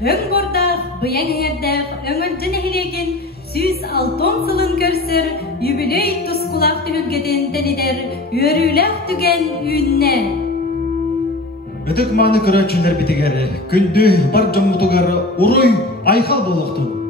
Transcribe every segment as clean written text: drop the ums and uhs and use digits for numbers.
Öň bordaq, bıyan erdaq, öňöldün ehilegen süs altın sılın körsür, yübüley tuskulaq tühülgeden denider, yörülaq tügen ünne. Ötök many kıraçınlar bitiger, kündü bar jomutugar uruy ayhal boluqtun.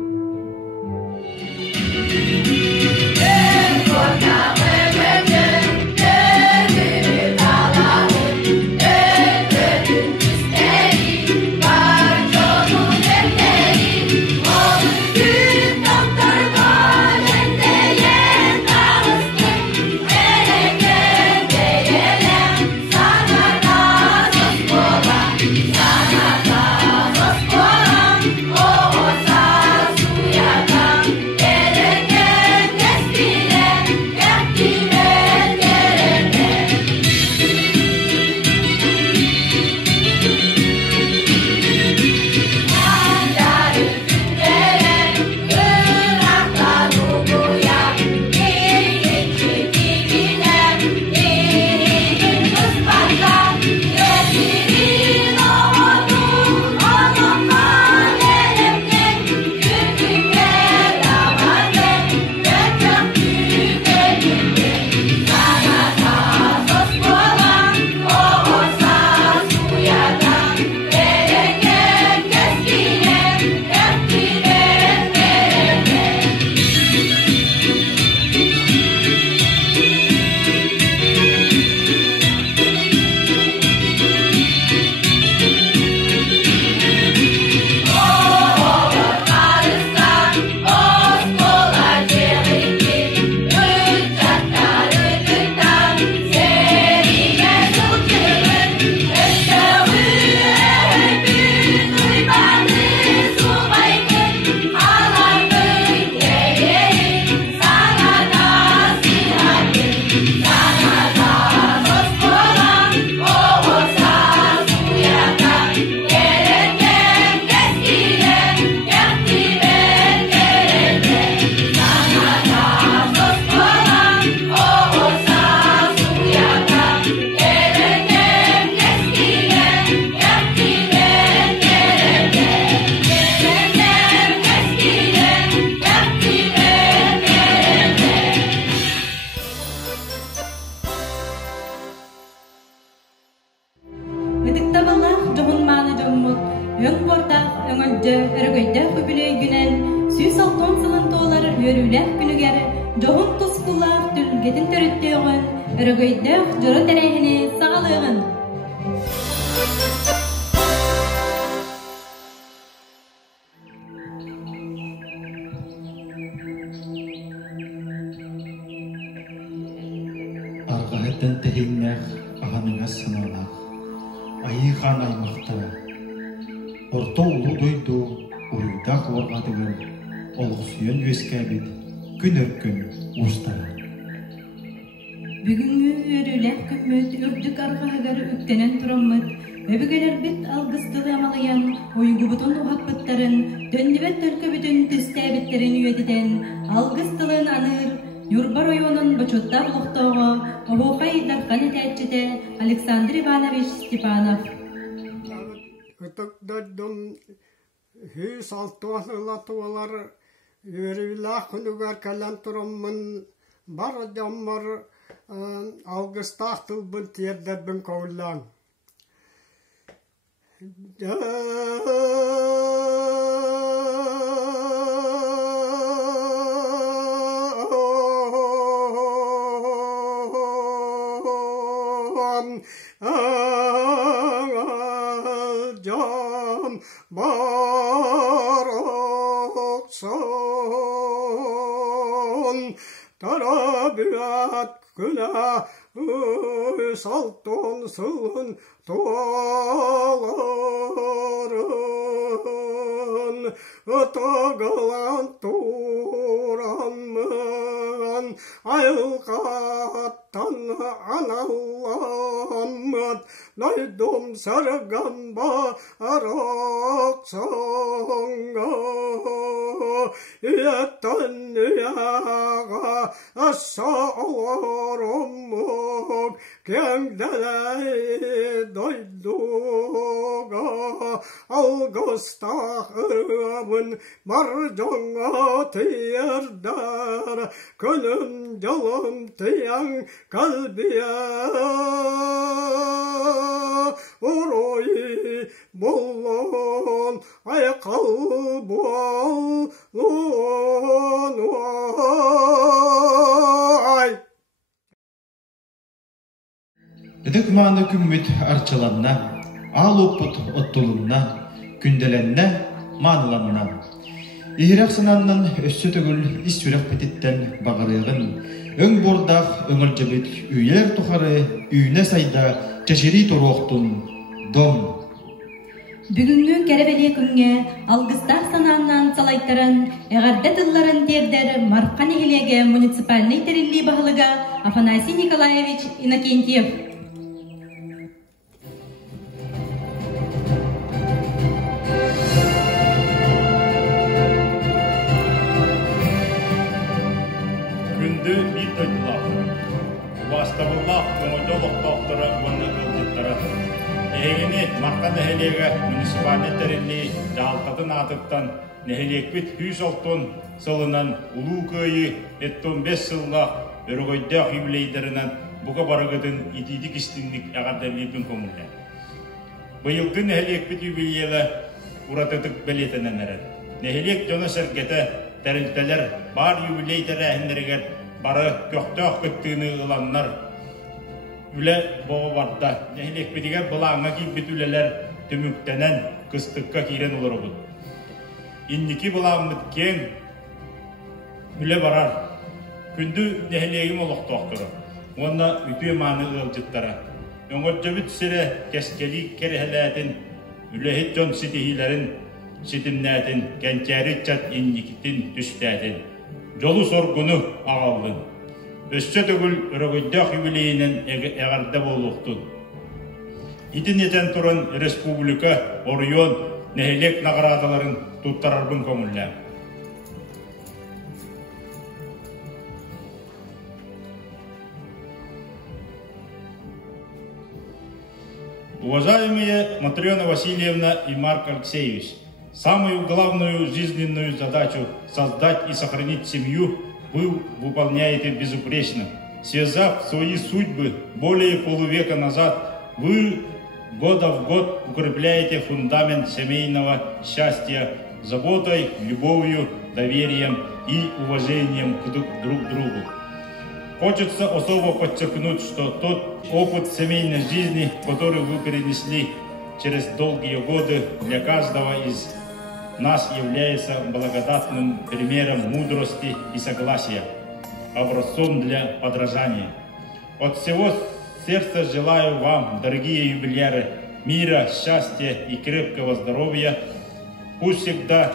Argahetten tehinnek ahanıngas sanalak. Ayıhan aymaqta. Orta ulu doydu, uyudak orgadıgın. Olğusuyun veskabit, gün örkün ustara. Bugünkü örülek kümmöt ürdük argahagarı üktenen turamıt. Öbügeler bit algıstığı amalayan, oyungu butun uhakbıtların, döndübet tölköbütün tüstäbitlerin üyediden, algıstılığın anır, Yurbar oyunun bıçutta buluqtoğu, ohuqay darqan etәtçide Aleksandr Ivanovich Stepanov. Ötökdöddüm hüs altualılar yürüylaq күнүгөр калан тураммын бар даммар алгыстах тылбын тиердебин ковлан. Tarabiyat günah salton sılın tuğaların Ötagalan turanman ayılgattan anallamad Naydum sargan barak sangan Yattanyaga assaorumuk Kendalay doyduga Algostağırımın marjonga tiyerdar Könüm yolum tiyan kalbiye Uroyi bollon ay kalbon ay Düdük manı kümmüt arçalanna, ağluput ottulunna, gündelenna, manılanna. İhirak sınannan össü tügül istürek petitten bağırığın, ön bordaq öngülcebit üyeler tuharı, üyüne sayda çeşiri toruqtun, dom. Бүгүнгү керебелие күнгө алгыстар санааннан салайттарын, эгарда тылларын тердер Маркан эхилеге муниципальный терилли баһылыга Афанасий Николаевич Иннокентьев. Күндү бир тойтулах. Вастабыллах көңөдөлөк доктора мына кылдыктара. Эгени Маркан эхилеге муниципальный терилли жалкатын атыктан нехилекпит 100 олтун сылынан улуу көйү 5 сылла өрөгөйдө юбилейдеринен буга барыгытын итидик истинник агардалибин көмүлдө. Быйылгы нехилекпит юбилейла уратытык белетененерен. Нехилек жона сергете тәрилтелер бар юбилейдері әһіндерігер бары көқтөк күттігіні ұланнар үлі боғы барда. Нәхілек бетігер бұлаңа кейбет үлелер түміктенен кыстыққа кейрен олар бұд. Инники бұлаңмыд кен үлі барар. Күнді нәхілегім олықты оқтыры. Онна үтіе маны ұлжыттара. Өңір жөбіт сірі кәскелі керехеләтін үлі жон ситихилерін ситимнәтін, кәнтәрі чат инникітін түстәтін. Жолу соргуну ағалын. Өссө түгіл өрөгөйдақ юбилейінен әғарда болуқтын. Итін етен тұрын республика, Орион, нәхелек нағырадаларын туттарарбын көңілләм. Уважаемые Матрена Васильевна и Марк Алексеевич, самую главную жизненную задачу создать и сохранить семью вы выполняете безупречно. Связав свои судьбы более полувека назад, вы года в год укрепляете фундамент семейного счастья заботой, любовью, доверием и уважением друг к другу. Хочется особо подчеркнуть, что тот опыт семейной жизни, который вы перенесли через долгие годы, для каждого из нас является благодатным примером мудрости и согласия, образцом для подражания. От всего сердца желаю вам, дорогие юбиляры, мира, счастья и крепкого здоровья. Пусть всегда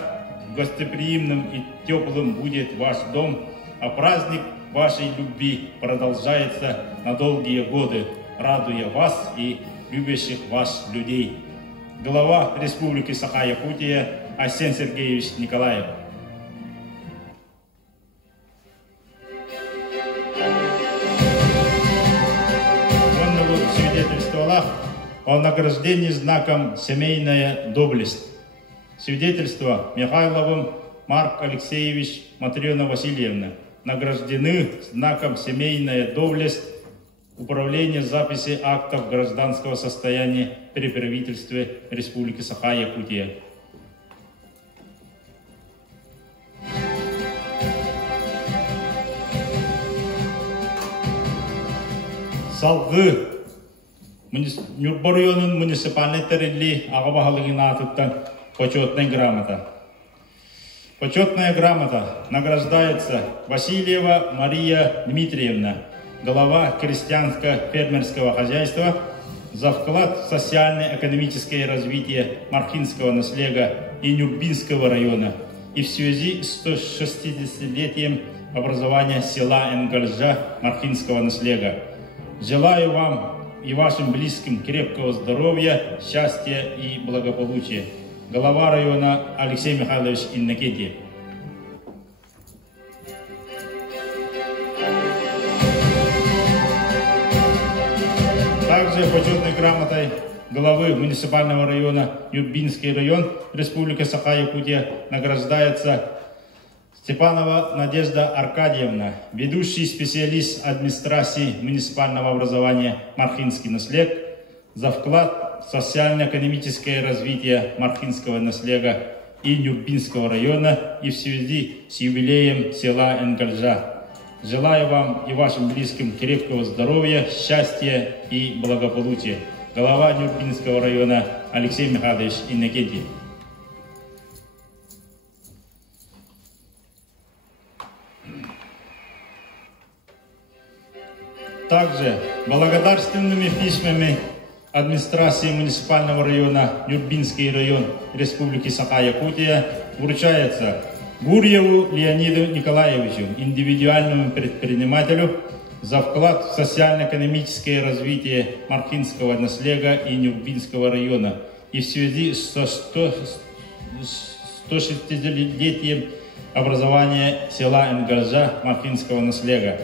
гостеприимным и теплым будет ваш дом, а праздник вашей любви продолжается на долгие годы, радуя вас и любящих вас людей. Глава Республики Саха-Якутия Арсен Сергеевич Николаев. Он свидетельствовал о награждении знаком «Семейная доблесть». Свидетельство Михайловым Марк Алексеевич, Матрена Васильевна. Награждены знаком «Семейная доблесть» Управление записи актов гражданского состояния при правительстве Республики Саха-Якутия. Салгы Нюрборионын муниципальный терилли ағабахалығын атыттан почетная грамота. Почетная грамота награждается Васильева Мария Дмитриевна, глава крестьянско-фермерского хозяйства, за вклад в социально-экономическое развитие Мархинского наслега и Нюрбинского района и в связи с 160-летием образования села Энгальжа Мархинского наслега. Желаю вам и вашим близким крепкого здоровья, счастья и благополучия. Глава района Алексей Михайлович Иннокентьев. грамотой главы муниципального района Нюрбинский район Республики Саха-Якутия награждается Степанова Надежда Аркадьевна, ведущий специалист администрации муниципального образования Мархинский наслег, за вклад в социально-экономическое развитие Мархинского наслега и Нюрбинского района и в связи с юбилеем села Энгальжа. Желаю вам и вашим близким крепкого здоровья, счастья и благополучия. Глава Нюрбинского района Алексей Михайлович Иннокентьев. Также благодарственными письмами администрации муниципального района Нюрбинский район Республики Саха-Якутия вручается Гурьеву Леониду Николаевичу, индивидуальному предпринимателю, за вклад в социально-экономическое развитие Мархинского наслега и Нюрбинского района и в связи с 160-летием образования села Энгальжа Мархинского наслега.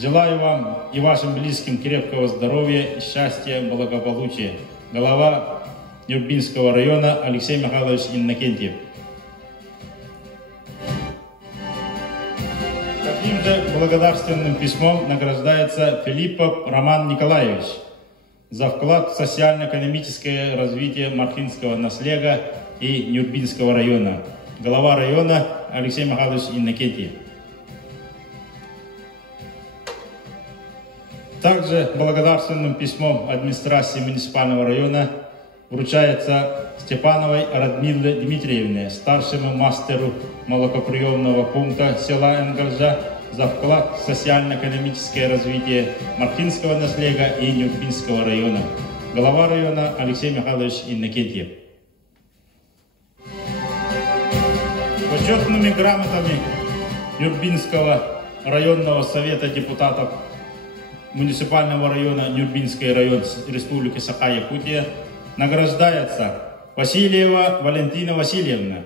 Желаю вам и вашим близким крепкого здоровья, счастья, благополучия. Глава Нюрбинского района Алексей Михайлович Иннокентьев. Таким же благодарственным письмом награждается Филиппов Роман Николаевич за вклад в социально-экономическое развитие Мархинского наслега и Нюрбинского района. Глава района Алексей Михайлович Иннокентьев. Также благодарственным письмом администрации муниципального района вручается Степановой Радмиле Дмитриевне, старшему мастеру молокоприемного пункта села Энгальжа, за вклад в социально-экономическое развитие Мархинского наслега и Нюрбинского района. Глава района Алексей Михайлович Иннокентьев. Почетными грамотами Нюрбинского районного совета депутатов муниципального района Нюрбинский район Республики Саха-Якутия награждается Васильева Валентина Васильевна,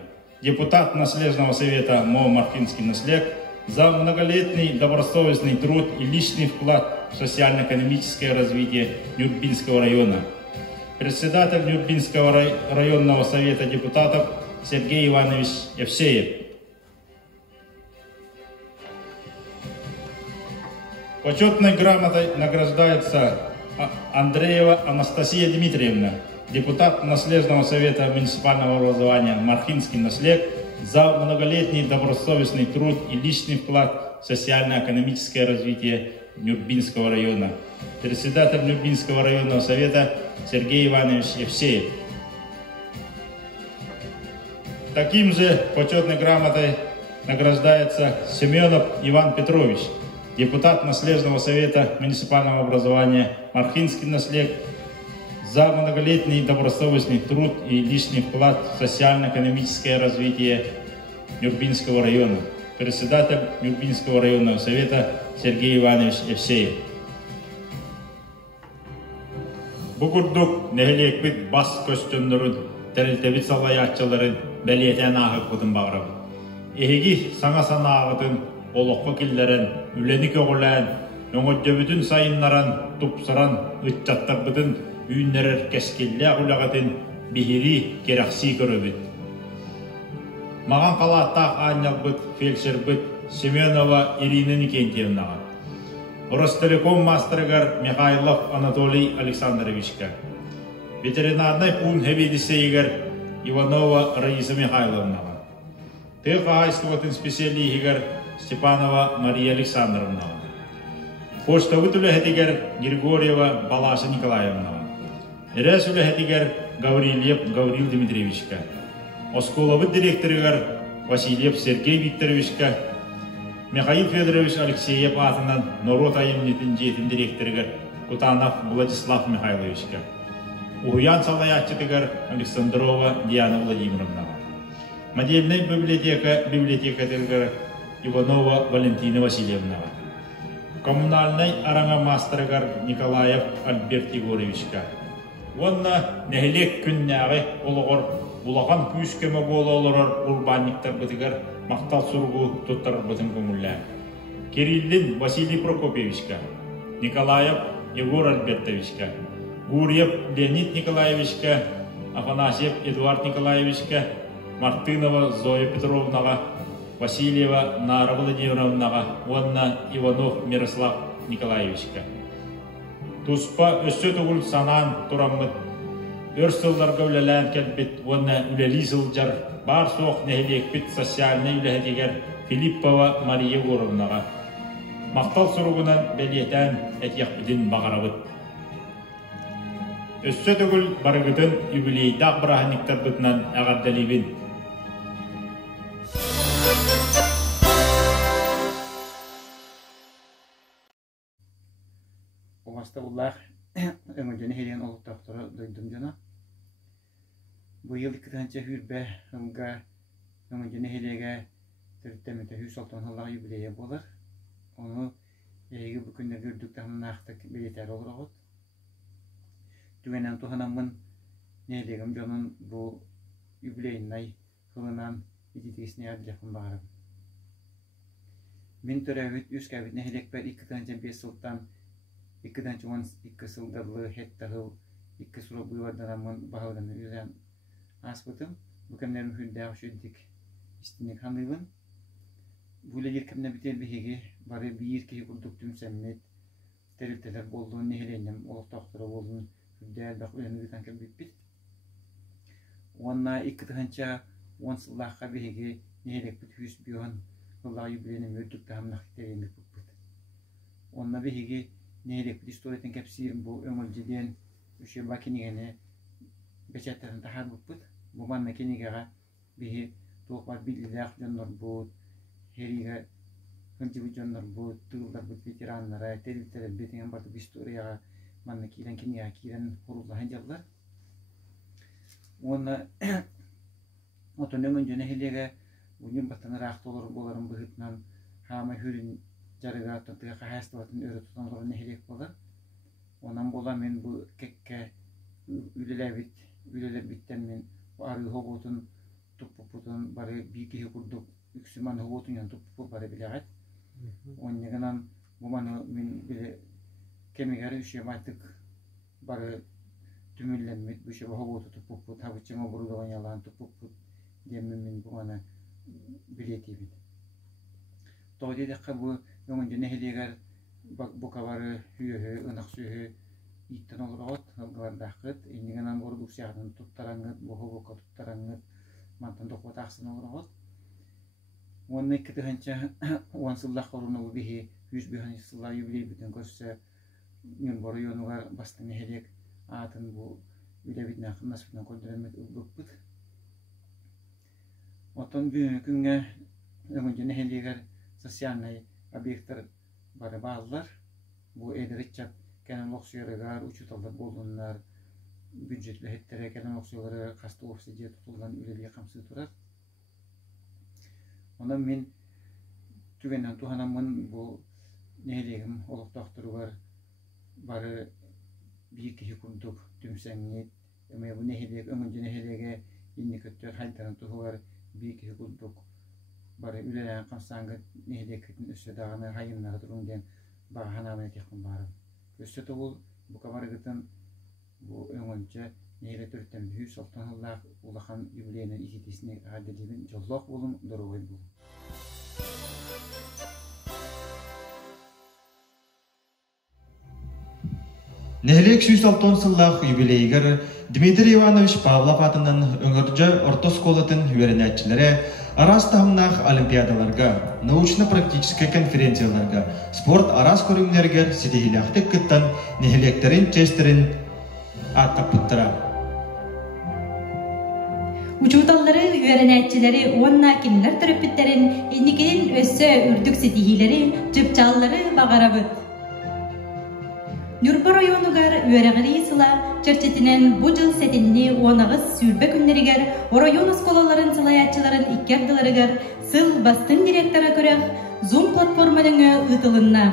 депутат наследного совета МО Мархинский наслег, за многолетний добросовестный труд и личный вклад в социально-экономическое развитие Нюрбинского района. Председатель Нюрбинского районного совета депутатов Сергей Иванович Евсеев. Почетной грамотой награждается Андреева Анастасия Дмитриевна, депутат наследного совета муниципального образования Мархинский наслег, за многолетний добросовестный труд и личный вклад в социально-экономическое развитие Нюрбинского района. Председатель Нюрбинского районного совета Сергей Иванович Евсеев. Таким же почетной грамотой награждается Семенов Иван Петрович, депутат наследного совета муниципального образования Мархинский наслег, за многолетний добросовестный труд и личный вклад в социально-экономическое развитие Нюрбинского района. Председатель Нюрбинского районного совета Сергей Иванович Евсеев. Бугурдук нехелекбит бас көстөннөрүн терилтебит салаячыларын белиетен агып бутун багырабы. Эһиги саңа санаагытын олоққа киллерен үлени көгүлән өңөддөбүтүн сайыннаран тупсаран ытчаттарбытын үйнерер кескилле агулагатын бихири керахси көрөбүт. Маған қалаттақ анялбыт фельдшербыт Семенова Ирина Никентьевнага. Ростелеком мастерыгар Михайлов Анатолий Александровичка. Ветеринарный пун хевидисейгар Иванова Раиса Михайловнага. Техайствотын специалигар Степанова Мария Александровна. Почтовый улехетигер Григорьева Балаша Николаевна. Эрес улехетигер Гаврилев Гаврил Дмитриевичка. Осколовый директорыгар Васильев Сергей Викторовичка. Михаил Федорович Алексеев атынан Норот айымнетін жетін директорыгар Кутанов Владислав Михайловичка. Уян салаятчытыгар Александрова Диана Владимировна. Модельная библиотека Иванова Валентина Васильевна. Коммунальный арангамастергар Николаев Альберт Егоровичка. Онна нехелек күннәгы олығыр улаған күйіскеме болалырыр урбанниктар бітігер мақтал сұрғы тұттар бітін көңілі. Кириллин Василий Прокопьевичка. Николаев Егор Альбертовичка. Гурьев Леонид Николаевичка, Афанасьев Эдуард Николаевичка, Мартынова Зоя Петровна, Васильева Нара Владимировна, Онна Иванов Мирослав Николаевичка. Туспа өссө түгіл санан тураммыт, өрсылларға үлелән кәлбет, онна үлелі сылжар, бар соқ нәхелекпет социальный үләхетегер Филиппова Мария Горовнаға. Мақтал сұруғынан бәлетән әтияқпеден бағарабыт. Өссө түгіл барығытын юбилейдақ біраханиктар бұтынан әғардалибін. Оластағылар өңірдені хелен олықтақтары дойдым жана. Бұл ел 2-нче хүрбә ылға өңірдені хелеге түрттәметі 160 жылға юбилейі болар. Оны егі бүкіндер көрдіктен нақтық белетер olur ağıt. Düğenen tuhanamın neylegim jonun bu юбилейнай hılınan ididesine adilekім bağırım. Min törevit üç kavit nehelek bər 2-nче 5 yıldan 2-nче 12 yıldarlı hette hıl 2 sura buyvardanamın bağırını yüzen asbıtım. Bu kemlerim hüldağ şöydük istinek hanlıydın. Bu ile kemne bitel bihegi bari bir kehi kurduk tümsemmet terifteler bolduğun neheleynем oluq taqtırı bolduğun hüldağ bak ölenli tanker bitbit. Onna 2-nче 10 yıllarqa bihegi nehelek bit 100 biyon yıllar yübülenim öldük de hamlaq tereymek bit. Onna bihegi nehelek bit istoriyeten kapsirim bu öngülceden üçe bakinigene beçetlerin tahar bit. Bu manna kenigaga bihi toqbar bililaq jonlar bu heriga hıncı jonlar bu tığlar bu veteranlara terifteler beten bardı istoriyaga manna kiren keniga kiren horulda hanjallar. Onna otonun önce nehelege bugün batana rahat olur bolarım bu hıtnan hama hürün jarıga tantıya kahastavatın öğre tutan olur nehelek bolar. Ondan bola men bu kekke üleler bitten men bu arı hobotun tupuputun bari bir kehi kurduk üksüman hobotun yan tupupu bari bileğet. Onneganan bu manı men bile kemigari üşe mattık bari tümüllenmet bu şey hobotu tupuput havuççama burulan yalan tupuput dememin bu ana biletibin. Doğru dakika bu önce nehliger bu kavarı hüye ınak suyu itten olur ot halgar dakıt indiğinden boruduk siyahdan tuttaranıt bu hoboka tuttaranıt mantan dokut aksın olur ot. Onun iki tühençe 10 yıllar korunu bu bihi 100 bihan yıllar yübüley bütün görse yön boru yonugar bastı nehlik atın bu ülebitine nasibine koyduranmet ılgıpbıt. Oton büyükünge önce nehliger sosyalnay obyektler bari bağlılar. Bu ediritçap kenan oksiyarıgar uçutallar bolunlar büdjetli hettere kenan oksiyarıgar kastı oksijiye tutulan üleliye kamsı turar. Ondan men tügenden tuhanamın bu nehligim oluq doktoru var bari bir kehi kurduk tümsenget ama bu nehlig önce nehlige indikatör haltaran tuhu var bir kehi kurduk bari üleleyen kamsangı nehligetin üstü dağını hayımlara durungen bağı hanamaya tekun barım. Üstü tuğul bu kabarıgıtın bu önce nehli türütten 160 yıllar ulağan yübüleyinin ikidesine adilibin jolloq olun duruğuy bu. Nehlik 160 yıllık юбилейгер Дмитрий Иванович Павлов атынан öngörjü orta skolatın öğrençilere aras tahımnaq olimpiadalarga, naучно-практический konferensiyalarga, sport aras körümlerger sidihilaqtık kıttan nehliklerin çesterin attap bıttıra. Uçutalları, öğrençileri, onna kimler törüpütlerin, indikinin össü ürdük sidihileri, cıpçalları bağarabıt. Nurpa rayonugar öğreğiri sıla, çerçetinen bu yıl setinni onağız sürbe günleriger, o rayon eskolaların sılayatçıların ikkerdileriger, sıl bastın direktora körek, Zoom platformanın ıtılınna.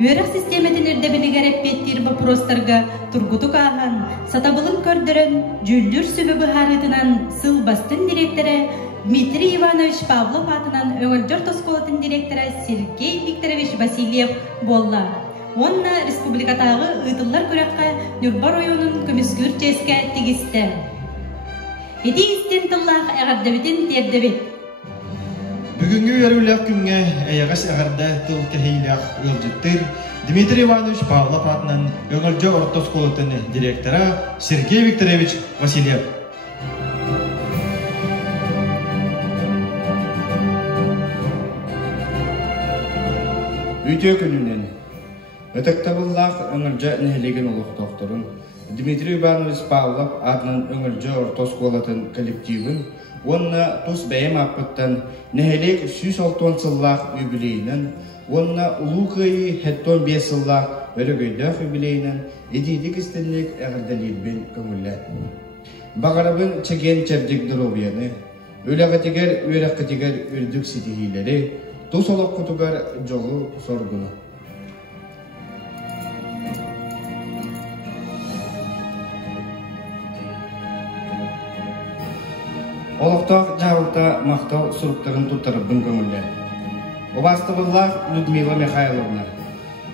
Öğreğ sistemetin erdebiliger epettir baprostarga, turgutuk ağan, satabılın kördürün, jüldür sübübü harıtınan sıl bastın direktora, Dmitry Ivanovich Pavlov atınan öğülcört oskolatın direktora Sergey Viktorovich Vasilyev bolla. Онна республикатағы ыйтыллар көрәкқа Нюрбар ойонun көміскүр ческе тегісті. Еті істен тыллақ әғардабетін тердебет. Бүгүнгү өрүләк күнгө әйәгәс әгәрдә тыл кәһиләк өлҗиттер Дмитрий Иванович Павлов атынан өңөржө орто школатын директора Сергей Викторович Васильев. Үтө күнүнен өтөктабыллах өңөржө нехилеген улук докторун Дмитрий Иванович Павлов атынан өңөржө орто школатын коллективин онна тус бәйім аппыттан нехилек 106 сыллах юбилейнен онна улукайы 75 сыллах өлөгөйдөх юбилейнен едидик истенлек әгірдәлейбен көңілләт. Бағарабын чеген чәрдік дұробияны, өләғатігер өрәққатігер үрдік сетихилері, тус олық құтугар жолу соргуну. Олықтақ жағылта мақтау сұруқтарын тұттарыбын көңілдер. Обастыбыллақ Людмила Михайловна.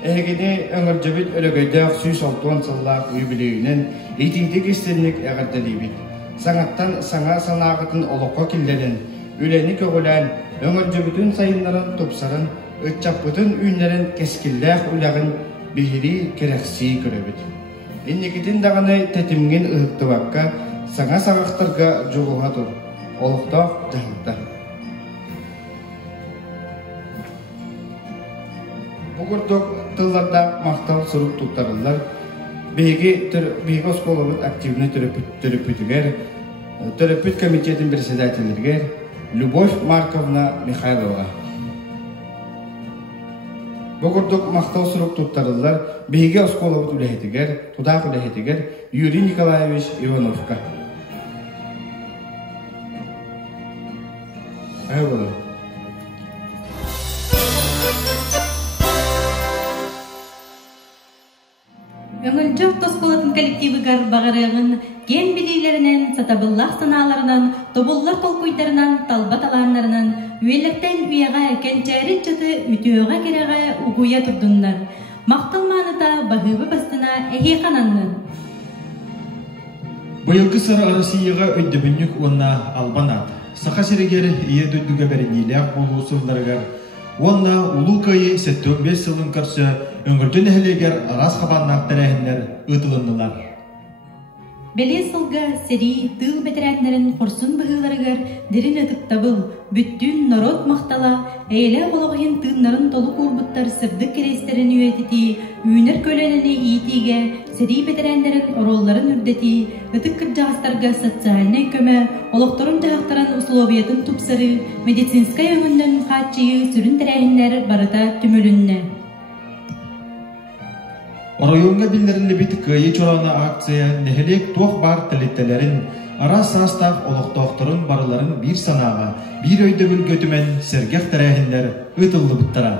Әгене өңіржебіт өлігейдіқ 106 сыллақ юбилейінен етіндік істенлік әғірділейбіт. Саңаттан саңа санағытын олыққа келдерін, өлені көгілән, өңіржебітін сайынларын тұпсарын, өтчаппытын үйнерін кескілләқ үләғін бейірі керекси көребіт. Еннекетін дағаны тәтімген ұғықтыбаққа саңа сағақтарға жоғыға тұр. Олықтақ жағылта. Бұғырдық тылларда мақтал сұруқ тұттарылар. Бейгі осколымыз активны түріппітігер, түріппіт комитетін председателергер Любовь Марковна Михайлова. Бұғырдық мақтал сұруқ тұттарылар. Бейгі осколымыз үләхетігер, тұдақ үләхетігер Юрий Николаевич Ивановка. Әйболы. Өңілжі ортосколатын коллективігар бағарығын ген білейлерінен, сатабыллақ саналарынан, тобуллар толкуйдарынан, талбат аланларынан, үйеліктен үйеға кәнчәрін жаты үтіуға кереға ұғуя тұрдыңдар. Мақталманыда бағыбы бастына әхе қананның. Бұйылғы сыры Россияға өйдібінік онна албанат. Саха сирегер ие дөйдігі бәрінелек болу сылдарығар. Онна улу кайы 75 сылын көрсі өңірден әхілегер арас қабаннақтар әхінлер ұтылындылар. Беле сылға сери тыл бәтірәнлерін қорсын бұғыларығар дерін өтіп табыл, бүттін народ мақтала, әйлі болағын тыңнарын толы көрбіттар сырды керестерін үйететі, үйнер көленіні иетеге, сери бәтірәнлерін оролларын үрдеті, ұтық кіржағыстарға социальный көмі, олықтырын жағақтаран условиятын тұпсары, медицинскай өңінден қатшыйы сүрін тәрәхінлер барыта түмілінні. Оройонга биллеринде бит кайы чорана акция нехелек туох бар тилеттелерин арас састақ олықтоқтырын барыларын bir санаға, bir өйдөбүл көтімен сергех тәрәхіндер ұтылды бұттара.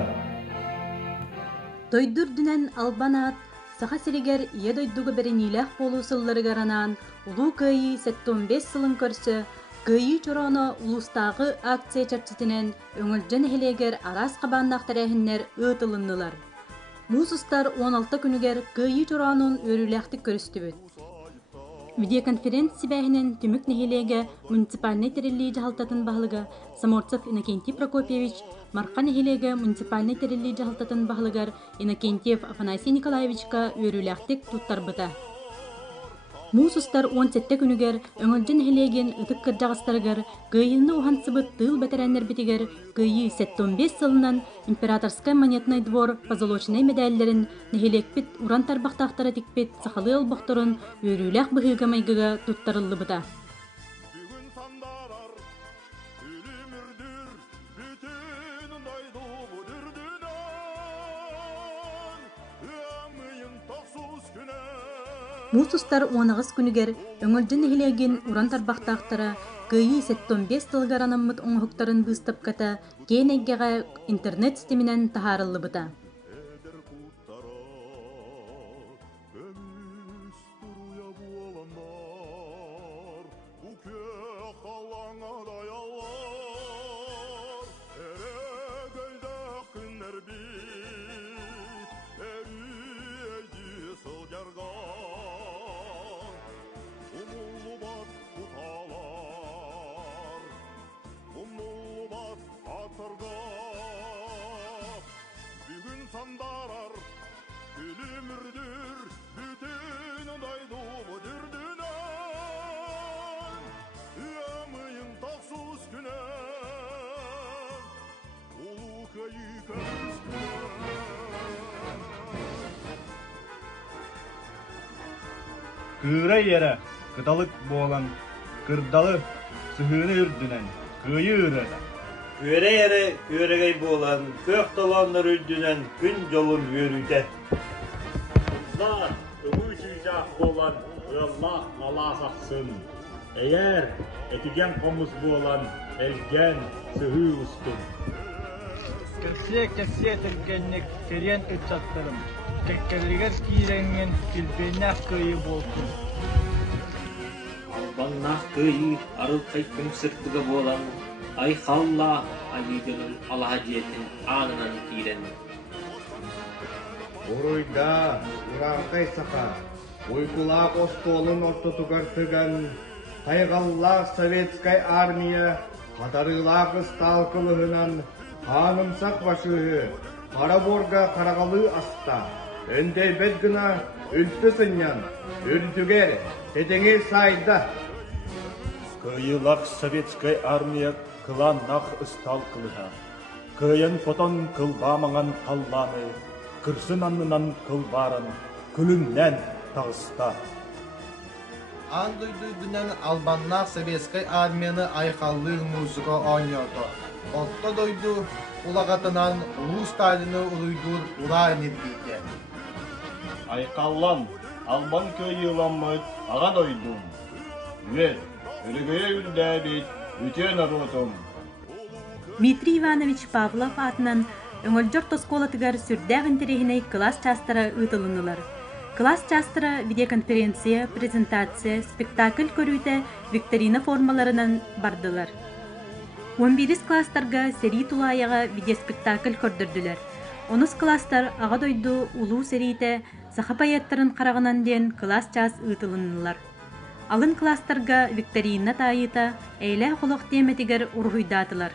Тойдур дүнен албанат, саха сиригер ие дойдуғы беренилях болу сыллары гаранан, улу кайы 75 сылын көрсі, кайы чорана улустағы акция чарчытынен өңілжен хелегер арас қабаннақ тәрәхіндер ұтылындылар. Мусустар 16 күнігер күйі чоранын өріләқтік көрістібіт. Видеоконференция бәйінен түмік нехелеге муниципальный терелі жағалтатын бағылыға Саморцев Иннокентий Прокопьевич, Марқа нехелеге муниципальный терелі жағалтатын бағылығар Иннокентьев Афанасий Николаевичка өріләқтік тұттар бұта. Мусустар 17 күнігер өңілжен хелеген ұтық кіржағыстарығар күйіні ұхансыбыт тыл бәтірәнлер бітігер күйі 75 сылынан императорскай монетный двор позолоченай медальлерін нехелекпет уран тарбақтақтары текпет сақалы олбақтырын өріләқ бұғыға майгыға тұттарылы бұта. Мусустар 19 күнігер өңілжін хелеген уран тарбақтақтары күйі 75 тылгаранаммыт оңғықтарын бұстап ката кен әйгеға интернет системінен тахарылы бұта. Kıra yere kıtalık boğulan kırdalı sıhını ürdünen kıyı ırada. Köre yere köregey boğulan kök dolanlar ürdünen gün yolun yürüde. Kızlar, ömür çiğcak boğulan Allah Allah saksın. Eğer etigen komuz boğulan elgen sıhı ustun. Keksiye telgenlik serien ıçatlarım. Kekkeliger kirengen kilbenak kıyı bolsun. Albannak kıyı arıl kayıkkın sırtıga boğulan ay halla ayıdılın alahaciyetin anınan kiren. Oruyda ırağıqay saqa, uykulaq ostolun ortotugar tıgan, Qayğallaq Sovetskay armiya, qadarılaq ıstalkılığınan, Hanımsak başığı, Qaraborga qaraqalı asta, Öndeyбет gına ültü sınyan, Ültüger, Teteŋe sayda. Kıyılak Sovetskay armiya kılannak ıstal kılıha. Kıyın poton kılbamağan kallanı, Kırsın anınan kılbaran, külünden tağısta. Anduyduydundan Albanlar Sovetskay armiyanı ayqallı muzika oynuyordu. Otta doydu, ulağatınan Ulu Stalin'i uluydur ura energiydi. Ayqallan, Alban köyü yılanmıt, ağa doydum. Evet, ölügöye üldäbit, üte narodum. Дмитрий Иванович Павлов атынан öňöljör toskolatygar sürdägin terehine klass çastara ýytylyndylar. Klass çastara videokonferensiýa, prezentasiýa, spektakl körüýte viktorina formalarynyň bardylar. 11 klasstarga seri tulaýaga video spektakl kördürdüler. 10 klasstar aga doýdu ulu serite sahapaýatlaryň karagынан diýen klass ças ýytylyndylar. Alın klasstarga viktorina taýyta eýle holok temetiger urhuýdatylar.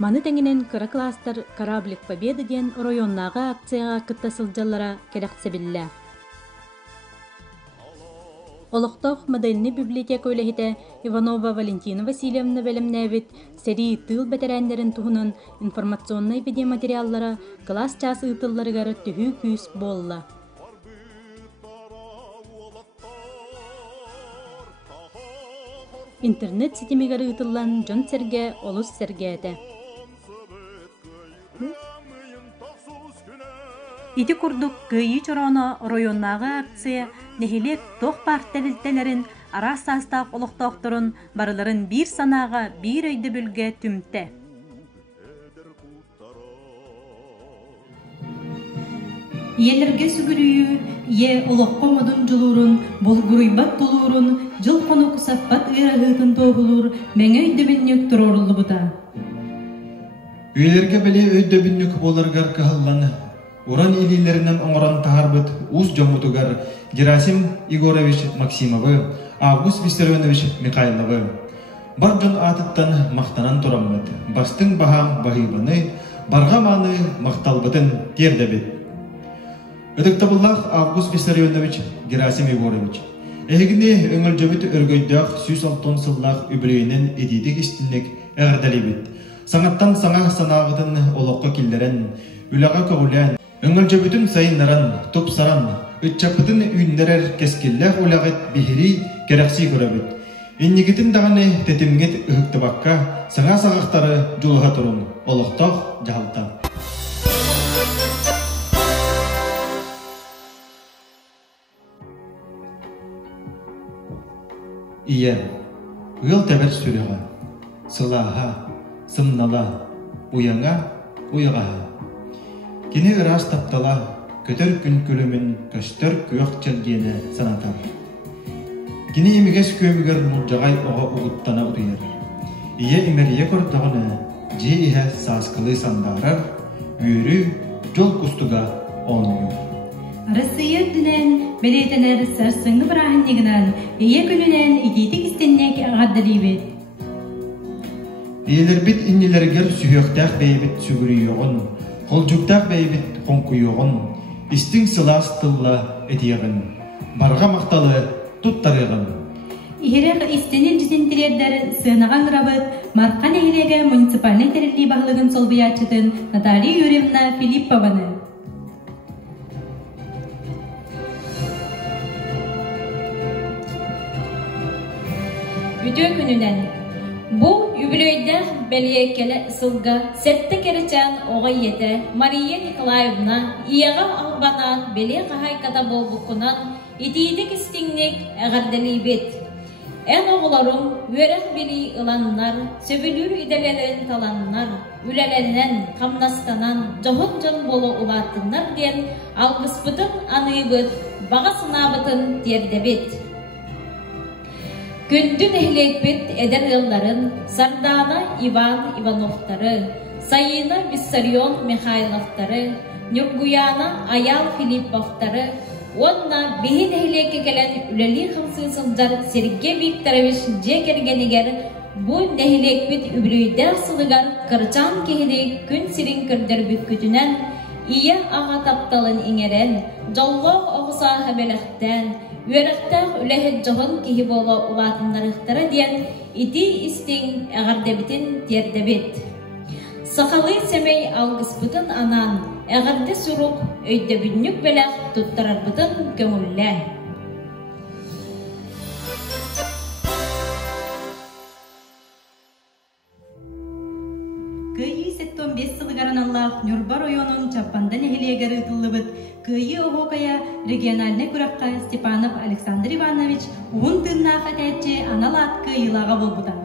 Mаны тәңінен кыра кластар «Кораблик Победы» ден районнаға акцияға кытта сылжалара керексе білі. Олықтақ модельні библиотека өліхіті Иванова Валентина Васильевна бәлімнәбіт сәри тыл бәтәрәндерін тұғынан информационный видеоматериаллара класс час ұйтылларығары түхі күйіс болла. Интернет сетемегері ұйтыллан Джон Серге Олус Сергеті. Ити курдук кыйы чороно районнағы акция нехилек тоқ партелілтелерін ара састақ олықтақтырын барыларын бір санаға бір өйді бүлге түмті. Иелерге сүгірүйі, ие олыққа модын жылурын, болгурайбат толурын, жыл қону кусаппат ырағытын тоғылыр, мәңі өйді бүннік тұрорылы бұта. Üyelerge bile öýde bünnük bolargar kıhallan. Uran ililerinden oňoran taharbyt uz jomutugar Gerasim Igorovich Maksimovy, Avgust Vissarionovich Mikhailovy. Barjon atyttan maktanan turamyt. Bastyň baham bahybany, bargamany maktalbytyn terdebit. Ödektabullah Avgust Vissarionovich Gerasim Igorovich. Egini öňüljebit örgöýdäk 106 syllyk übeleyinin edidik istinlik ägerdalibit. Sanattan sana sanağıdın olokka killeren, ülağa kövülen, öňüljebitün sayınlaran, topsaran, ütçapıdın üýünderer keskillek ulağıt bihiri kereksi göröbüt. Innigitin dağını tetimget ıhıktыбakka, sana sağıqtары juluha turun, oloktoq jahalta. Iye, ıyıl teber sürüğa, sılaha, sımnala, uyağa, uyağa. Kini ıras taptala, kötör gün külümün köstör köyok çelgene sanatar. Kini imiges kömüger murjagay oğa uguttana uduyar. Iye imeriye kordağını, je ihe saskılı sandarar, yürü, jol kustuga onuyur. Arasıyı dünen, beleyteler sarsıngı bırahinliginan, iye külünen iditik istennek ağaddalibet. Iyeler innilerger sühöktaq beybit sügürüyoğun, holjuktaq beybit konkuyoğun, istin sılas tılla ediyagın, barga maktalı tuttarıgın. Iherek istenil jizintilerder sığınagan rabıt, markan ehirege municipalne terili bağlığın solbiyatçıdın Nataliya Yurevna Filippovany. бүтө күнүнен. Бу юбилейде белиекеле ысылга сетте керечен оғай ете Мария Николаевна ияға албанан беле қағайката болбукунан итидик истиңник әғарделибет. Эн оғыларым өрек били ыланнар, сөбілүр иделерін таланнар, үләләнен, қамнастанан, жоғын-жон болу улаттыннар ден алғыспытын анығыт, баға сынабытын тердебет. Күндүн эхлекпет эдер ылларын Сардана Иван Ивановтары, Сайына Виссарион Михайловтары, Нюргуяна Аял Филипповтары, онна бейін эхлекке келен үләли қымсысындар Сергей Викторович Жекергенегер бұл нехлекпет үбірүйдер сылығар қырчан кехіне күн сирин көрдір бүккүтінен ия аға тапталын иңерен, жоллоқ оғыса хабелектен, Үйерақтақ үләхет жоғын кехі болу улатындарықтары ден ити истің әғардебітін тердебет. Сақалы семей алғыспытын анан, әғарды сұруқ өйдебіннік бәләқ тұттарарбытын көңілі. Кыйы 75 сылыгарын Аллах Нюрбар ойонун чаппандан эхилегер ытылыбыт. Кыйы оғокая региональный күраққа Степанов Александр Иванович уын тынна қатайчы аналат кыйылаға болбудан.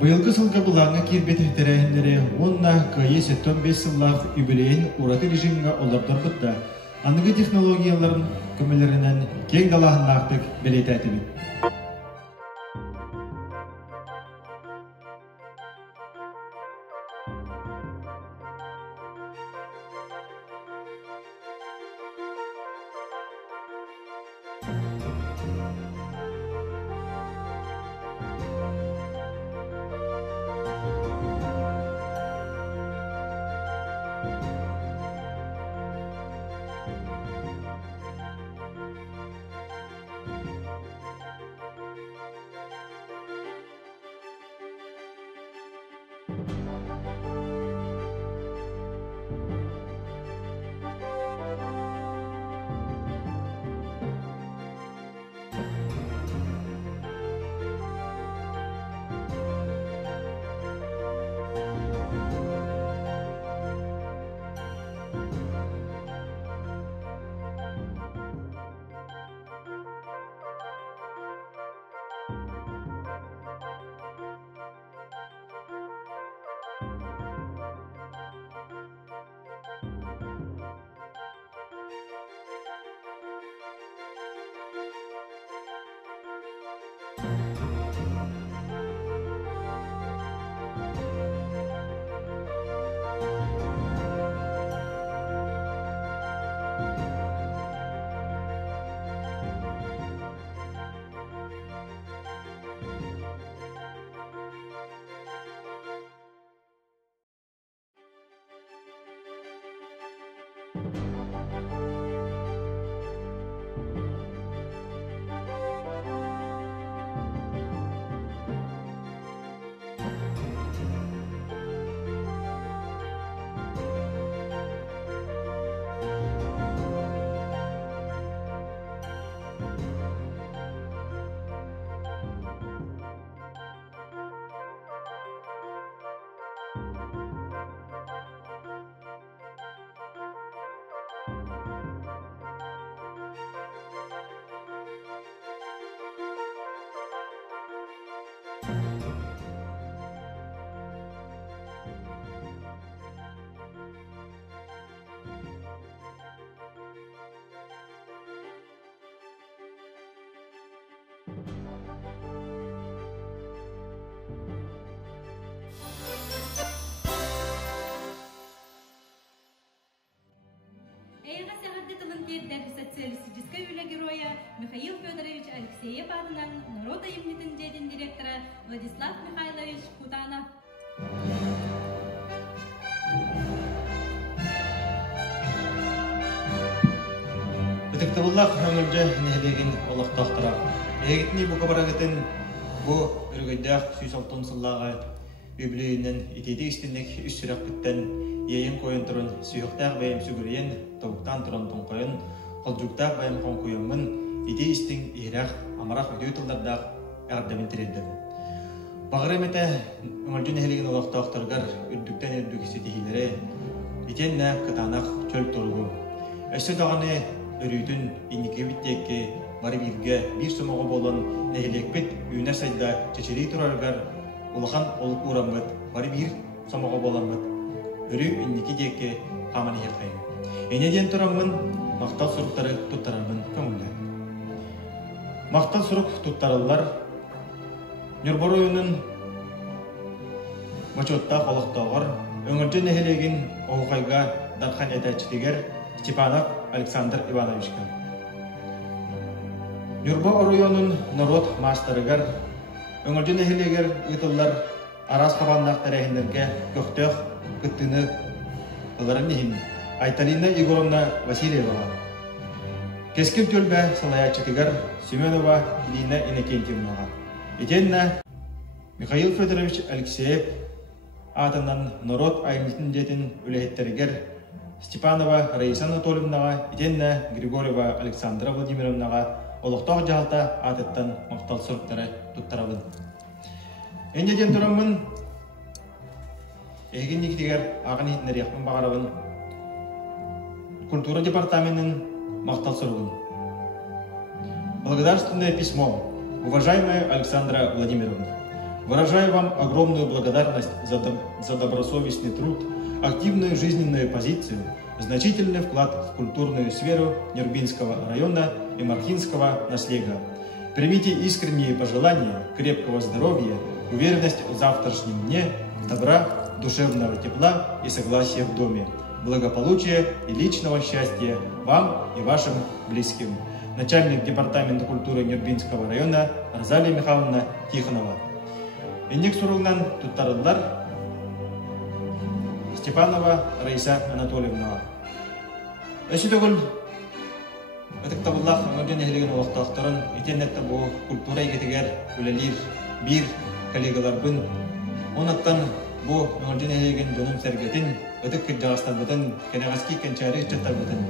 Быйылгы сылга булаңа кирбет терәһендәре онна кайы 75 сыллах юбилейн ураты режимга олардар бутта. Аныгы технологияларын көмелеринен кең далаһын артык белетәтибит. Социалистической юля героя Михаил Федорович Алексеев атынан Народоемнитин жедин директора Владислав Михайлович Кутанов. Битектабуллах өңөлжө нехлеген олоқтақтыра. Эгитни бу кабарагытын бу үргөйдәк 106 сыллага юбилейинен итеди истинник үссүрәк биттен Ейен койын тұрын сүйіқтақ бәйім сүгірейін, тауықтан тұрын тұнқойын, қолжуқтақ бәйім қонқойынмын, иде істің ирақ амарақ өдеу тылдардақ әғардамын тірелді. Бағыреметі өңірден әлеген олақтақтарғар үрдіктен үрдік сетихилері, итен нәп кытанақ чөл тұрғын. Әсі дағаны өрүйдің инеке біттекке бары бірге бір сомаға болын нәхелек бет үйіне сайда чечерей тұрарғар, олақан олық ұрамғыт бары бір сомаға боламғыт. Өрі үннекі деке қаман еқайын. Енеден тұрамын, мақтал сұрықтары тұттарармын көңілі. Мақтал сұрық тұттарылар, Нюрбор ойының мачотта қолықтауғар, өңірден әхелеген оғайға дархан етәчілігер Степанов Александр Ивановичка. Нюрбор ойының народ мастерығар, өңірден әхелегер ұйтылар арас қабандақ тәрәхіндерге көқтеқ Кыттыны оларын нехин Айталина Егоровна Васильева. Кеским төлбә салаячытыгар Семенова Лина Иннокентьевнаға. Етенна Михаил Федорович Алексеев атынан народ айметін жетін үләхеттерігер Степанова Раиса Анатольевнаға, Етенна Григорьева Александра Владимировнаға олықтақ жалта атыттан мақтал сұрықтары тұттарабын. Әнеден тұрамын Эгин никтигер ағын етінер яқпын бағарабын Культура департаментінің мақтал сұрғын. Благодарственное письмо. Уважаемая Александра Владимировна, Выражаю вам огромную благодарность за добросовестный труд, активную жизненную позицию, значительный вклад в культурную сферу Нюрбинского района и Мархинского наследия. Примите искренние пожелания крепкого здоровья, уверенность в завтрашнем дне, добра, душевного тепла и согласия в доме, благополучия и личного счастья вам и вашим близким. Начальник департамента культуры Нюрбинского района Розалия Михайловна Тихонова. Индекс урылнан туттарылар Степанова Раиса Анатольевна. Өсүдөгүл Өтөктабыллах мөдөн эхлеген уақыттақтарын интернетте бұл культура егетігер өлелер бір коллегаларбын. Онаттан бұл мөдөн эхлеген дөнім сәргетін өтік кіржағастан бұтын, кенеғаски кенчәрі үтчеттар бұтын,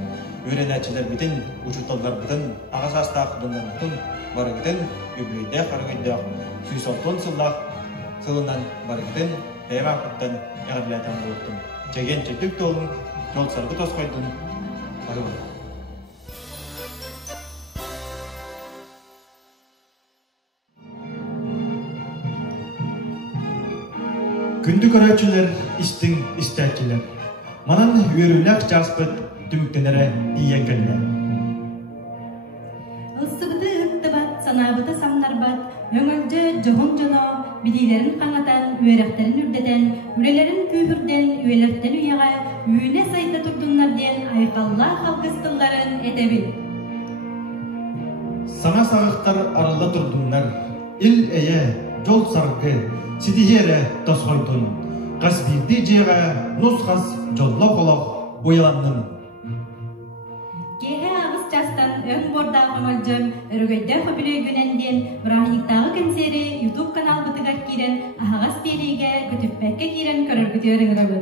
өренәтчілер бұтын, ұшытталдар бұтын, ағасастақ бұтындар бұтын, барығытын, өбілейді қарығыйдақ, сүйсалтон сыллақ, сылынан барығытын, тәймақ бұттан, яғырлайтан болуттын. Чеген четтік толын, жол сарғы тосқойдың, арығы. Күнді көрәтшілер, істің істәтшілер. Манан өріләк жаспыт түміктенері дейен кәлі. Ұлсыбыты ұттыбат, санабыты самнарбат, өңілді жоғын жоно, бидейлерін қаңатан, үйеректерін үрдетен, үрелерін күйірден, үйелерден үйеға, үйіне сайта тұрдыңларден айқалла қалғыстыларын әтебіл. Саңа сағықтар арылда тұрдыңлар, ил әйе, жол сарғы, сидиере тосқойдun, қас бірді жеға нұсқас жолла қолақ ойаланның. Кеге ағыз жастан өң бордағы мөлжім, өрігөйді қөбілі гүненден, бұрағниктағы көнсері YouTube канал бұтығар керен, ағағас береге күтіппәкке керен көріргіті өріңірі.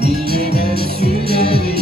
Niye ben sürerim